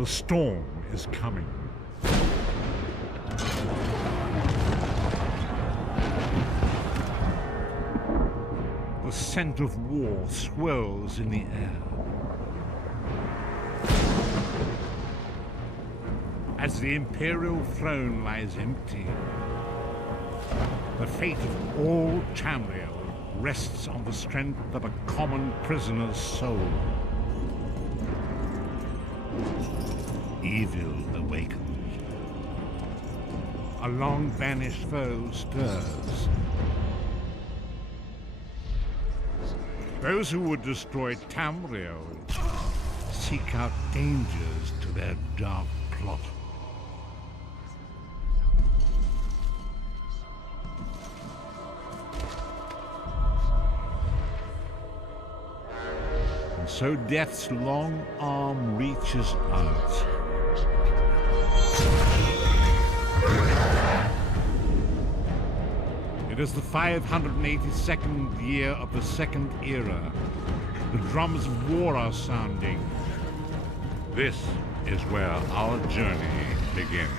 The storm is coming. The scent of war swirls in the air. As the Imperial throne lies empty, the fate of all Tamriel rests on the strength of a common prisoner's soul. Evil awakens. A long-banished foe stirs. Those who would destroy Tamriel seek out dangers to their dark plot. And so death's long arm reaches out. It is the 582nd year of the Second Era. The drums of war are sounding. This is where our journey begins.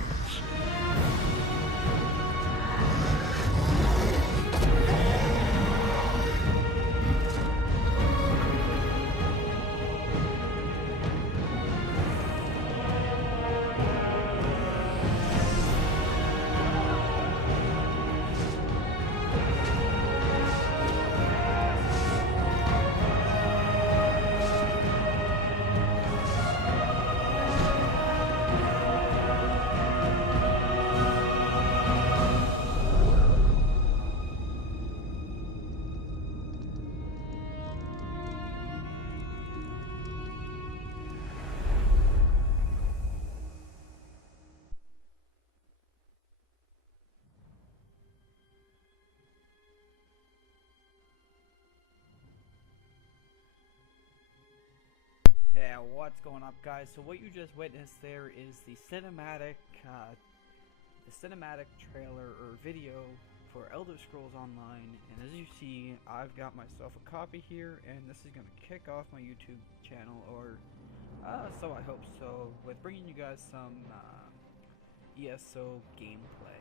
Yeah, what's going up, guys? So what you just witnessed there is the cinematic trailer or video for Elder Scrolls Online, and as you see, I've got myself a copy here, and this is going to kick off my YouTube channel, or so I hope so, with bringing you guys some ESO gameplay.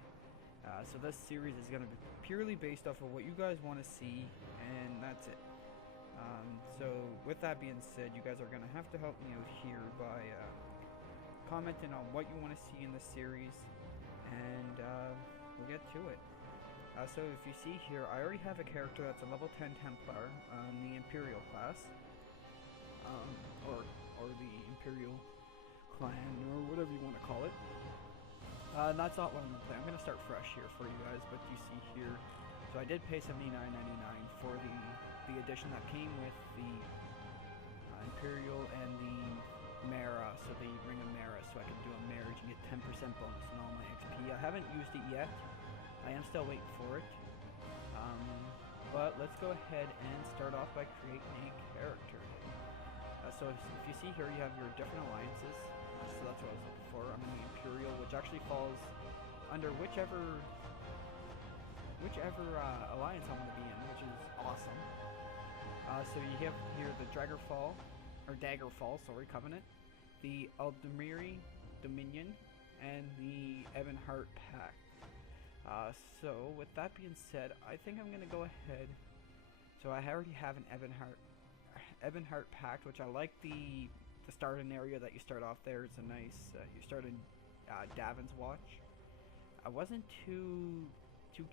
So this series is going to be purely based off of what you guys want to see, and that's it. So with that being said, you guys are going to have to help me out here by commenting on what you want to see in the series, and we'll get to it. So if you see here, I already have a character that's a level 10 Templar on the Imperial class, or the Imperial clan, or whatever you want to call it. And that's not what I'm going to play. I'm going to start fresh here for you guys, but you see here, so I did pay $79.99 for the edition that came with the Imperial and the Mara, so the Ring of Mara, so I can do a marriage and get 10% bonus on all my XP. I haven't used it yet. I am still waiting for it. But let's go ahead and start off by creating a character. So if you see here, you have your different alliances. So that's what I was looking for. I'm in the Imperial, which actually falls under whichever alliance I'm going to be in, which is awesome. So you have here the Daggerfall, Covenant, the Aldemiri Dominion, and the Ebonheart Pact. So with that being said, I think I'm gonna go ahead. So I already have an Ebonheart Pact, which I like the starting area that you start off there. It's a nice. You start in Davin's Watch. I wasn't too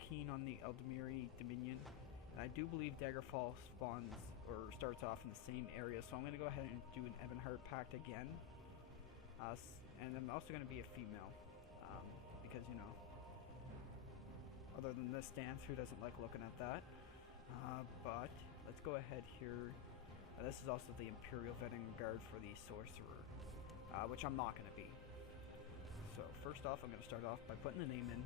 keen on the Aldemiri Dominion. I do believe Daggerfall spawns or starts off in the same area, so I'm going to go ahead and do an Ebonheart Pact again. And I'm also going to be a female, because, you know, other than this stance, who doesn't like looking at that? But let's go ahead here. This is also the Imperial Veteran Guard for the Sorcerer, which I'm not going to be. So first off, I'm going to start off by putting the name in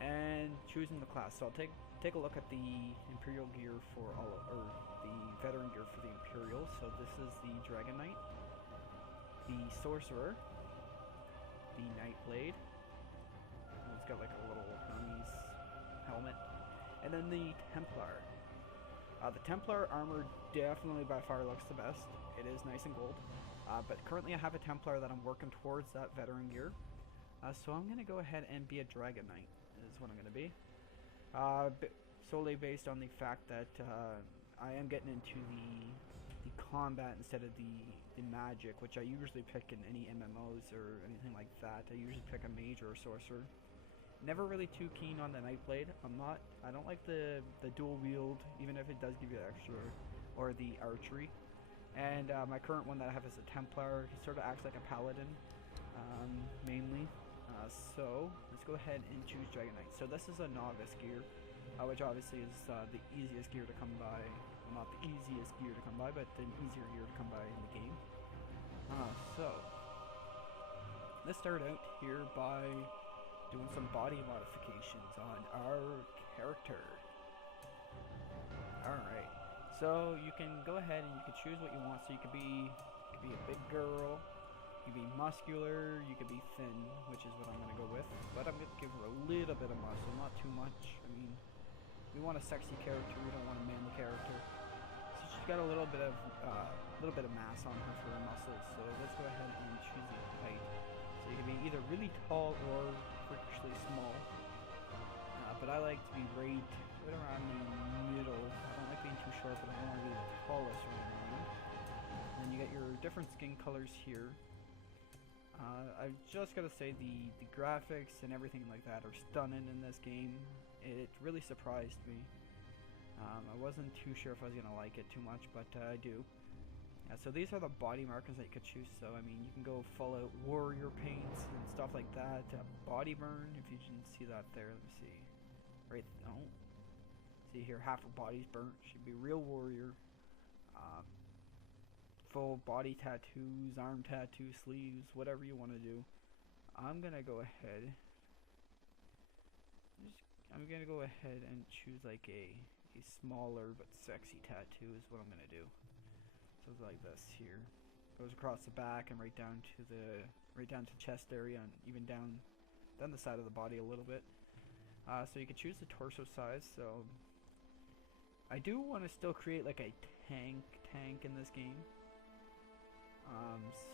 and choosing the class. So I'll take a look at the Imperial gear for or the veteran gear for the Imperial. So this is the Dragon Knight, the Sorcerer, the Nightblade. It's got like a little Hermes helmet, and then the Templar. The Templar armor definitely by far looks the best. It is nice and gold. But currently I have a Templar that I'm working towards that veteran gear. So I'm going to go ahead and be a Dragon Knight, is what I'm going to be. Solely based on the fact that I am getting into the combat instead of the magic, which I usually pick in any MMOs or anything like that. I usually pick a mage or a sorcerer. Never really too keen on the Nightblade. I don't like the dual wield, even if it does give you extra, or the archery. And my current one that I have is a Templar. He sort of acts like a paladin, mainly. So let's go ahead and choose Dragon Knight. So this is a novice gear, which obviously is the easiest gear to come by. Well, not the easiest gear to come by, but the easier gear to come by in the game. So let's start out here by doing some body modifications on our character. Alright, so you can go ahead and you can choose what you want. So you could be a big girl, you could be muscular, you could be thin, which is what I'm going to go with. But I'm going to give her a little bit of muscle, not too much. I mean, we want a sexy character, we don't want a manly character. So she's got a little bit of mass on her for her muscles. So let's go ahead and choose the height. So you can be either really tall or freakishly small. But I like to be right around the middle. I don't like being too short, but I don't want to be the tallest right around. And then you get your different skin colors here. I've just got to say the graphics and everything like that are stunning in this game. It really surprised me. I wasn't too sure if I was going to like it too much, but I do. So these are the body markers that you could choose. So I mean, you can go full out warrior paints and stuff like that. Body burn, if you didn't see that there. Let me see. Right, oh. See here, half her body's burnt. She'd be real warrior. Full body tattoos, arm tattoos, sleeves, whatever you want to do. I'm gonna go ahead. I'm gonna go ahead and choose like a smaller but sexy tattoo is what I'm gonna do. So it's like this here. Goes across the back and right down to the chest area and even down the side of the body a little bit. So you can choose the torso size. So I do want to still create like a tank in this game.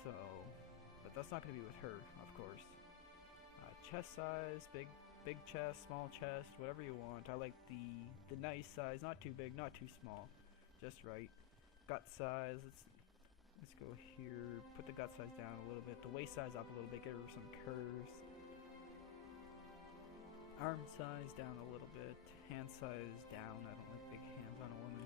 But that's not going to be with her, of course. Chest size, big chest, small chest, whatever you want. I like the nice size, not too big, not too small, just right. Gut size, let's go here. Put the gut size down a little bit. The waist size up a little bit. Get her some curves. Arm size down a little bit. Hand size down. I don't like big hands on a woman.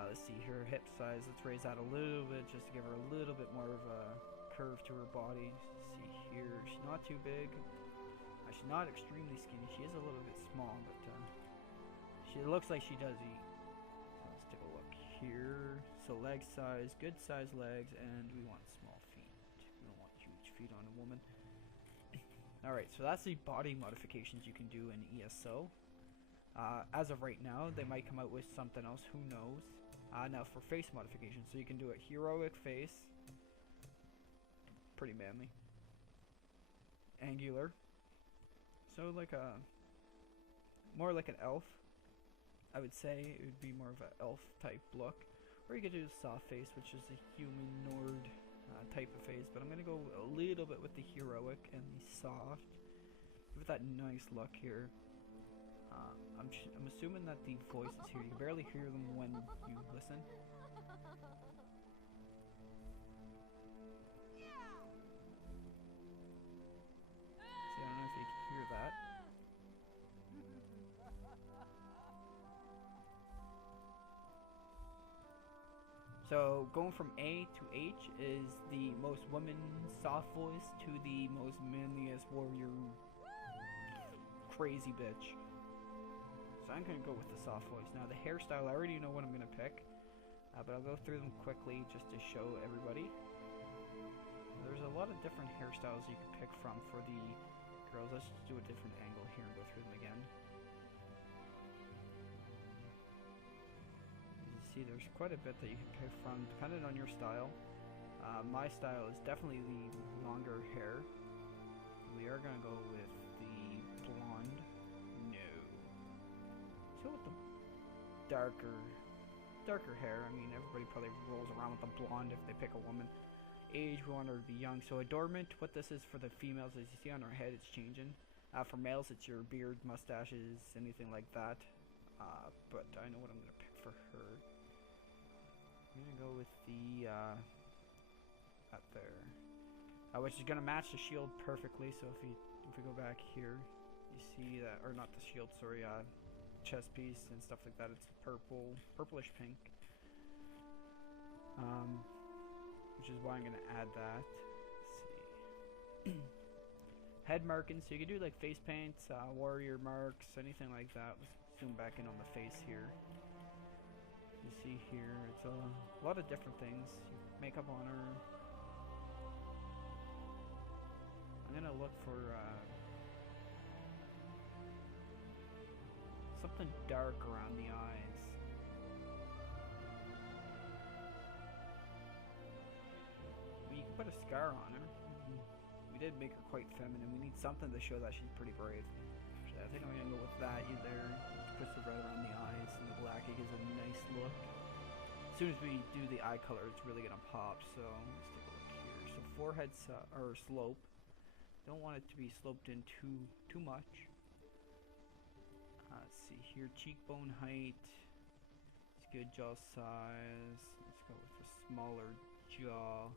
Let's see here. Hip size. Let's raise that a little bit just to give her a little bit more of a curve to her body. See here. She's not too big. She's not extremely skinny. She is a little bit small, but she looks like she does eat. Let's take a look here. So leg size, good size legs, and we want small feet. We don't want huge feet on a woman. Alright, so that's the body modifications you can do in ESO. As of right now, they might come out with something else, who knows. Now for face modifications, so you can do a heroic face. Pretty manly. Angular. So like more like an elf. I would say it would be more of an elf type look. Or you could do soft face, which is a humanoid type of face. But I'm going to go a little bit with the heroic and the soft. Give it that nice look here. I'm assuming that the voices here, you can barely hear them when you listen. See, I don't know if you can hear that. So going from A to H is the most woman soft voice to the most manliest warrior crazy bitch. So I'm gonna go with the soft voice. Now the hairstyle, I already know what I'm gonna pick, but I'll go through them quickly just to show everybody. There's a lot of different hairstyles you can pick from for the girls. Let's just do a different angle here and go through them again. See, there's quite a bit that you can pick from depending on your style. My style is definitely the longer hair. We are gonna go with the blonde. No. So with the darker hair, I mean everybody probably rolls around with the blonde if they pick a woman. Age, we want her to be young. So adornment, what this is for the females, as you see on her head, it's changing. For males, it's your beard, mustaches, anything like that. But I know what I'm gonna pick for her. I'm gonna go with the up there, which is gonna match the shield perfectly. So if we go back here, you see that, or not the shield, sorry, chest piece and stuff like that. It's purplish pink. Which is why I'm gonna add that. Let's see. Head markings, so you can do like face paints, warrior marks, anything like that. Let's zoom back in on the face here. You see here, it's a lot of different things. Makeup on her. I'm gonna look for something dark around the eyes. You can put a scar on her. We did make her quite feminine. We need something to show that she's pretty brave. So I think I'm gonna go with that either. Puts the red around the eyes and the black. It gives a nice look. As soon as we do the eye color, it's really gonna pop. So let's take a look here. So forehead or slope. Don't want it to be sloped in too much. Let's see here. Cheekbone height. It's good. Jaw size. Let's go with a smaller jaw.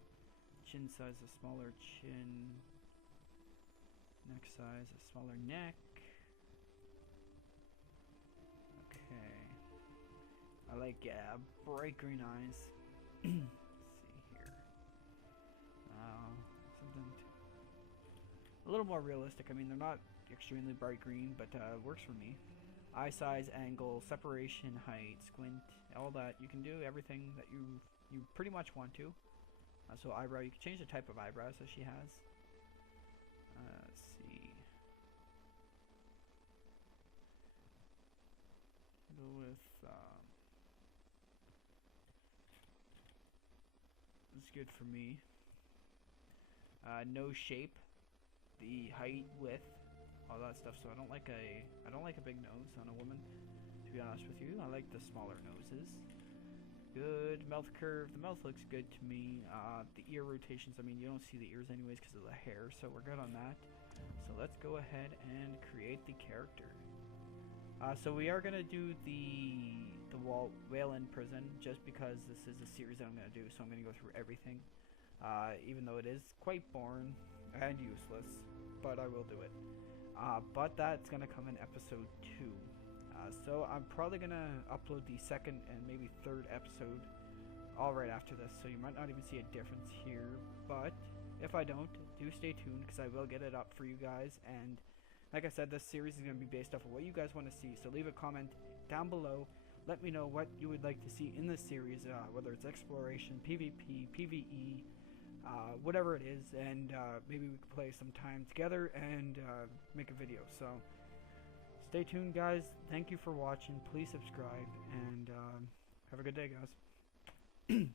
Chin size, a smaller chin. Neck size, a smaller neck. Okay. I like bright green eyes. Let's see here. Something a little more realistic. I mean, they're not extremely bright green, but works for me. Eye size, angle, separation, height, squint, all that. You can do everything that you pretty much want to. So eyebrow, you can change the type of eyebrows that she has. Let's see. Go with it's good for me. Nose shape, the height, width, all that stuff. So I don't like a big nose on a woman. To be honest with you, I like the smaller noses. Good. Mouth curve. The mouth looks good to me. The ear rotations, I mean, you don't see the ears anyways because of the hair, so we're good on that. So let's go ahead and create the character. So we are going to do the Whalen Prison just because this is a series that I'm going to do, so I'm going to go through everything. Even though it is quite boring and useless, but I will do it. But that's going to come in episode 2. So I'm probably going to upload the second and maybe third episode all right after this, so you might not even see a difference here, but if I don't, do stay tuned because I will get it up for you guys. And like I said, this series is going to be based off of what you guys want to see, so leave a comment down below. Let me know what you would like to see in this series, whether it's exploration, PvP, PvE, whatever it is, and maybe we can play some time together and make a video. So stay tuned, guys. Thank you for watching. Please subscribe, and have a good day, guys.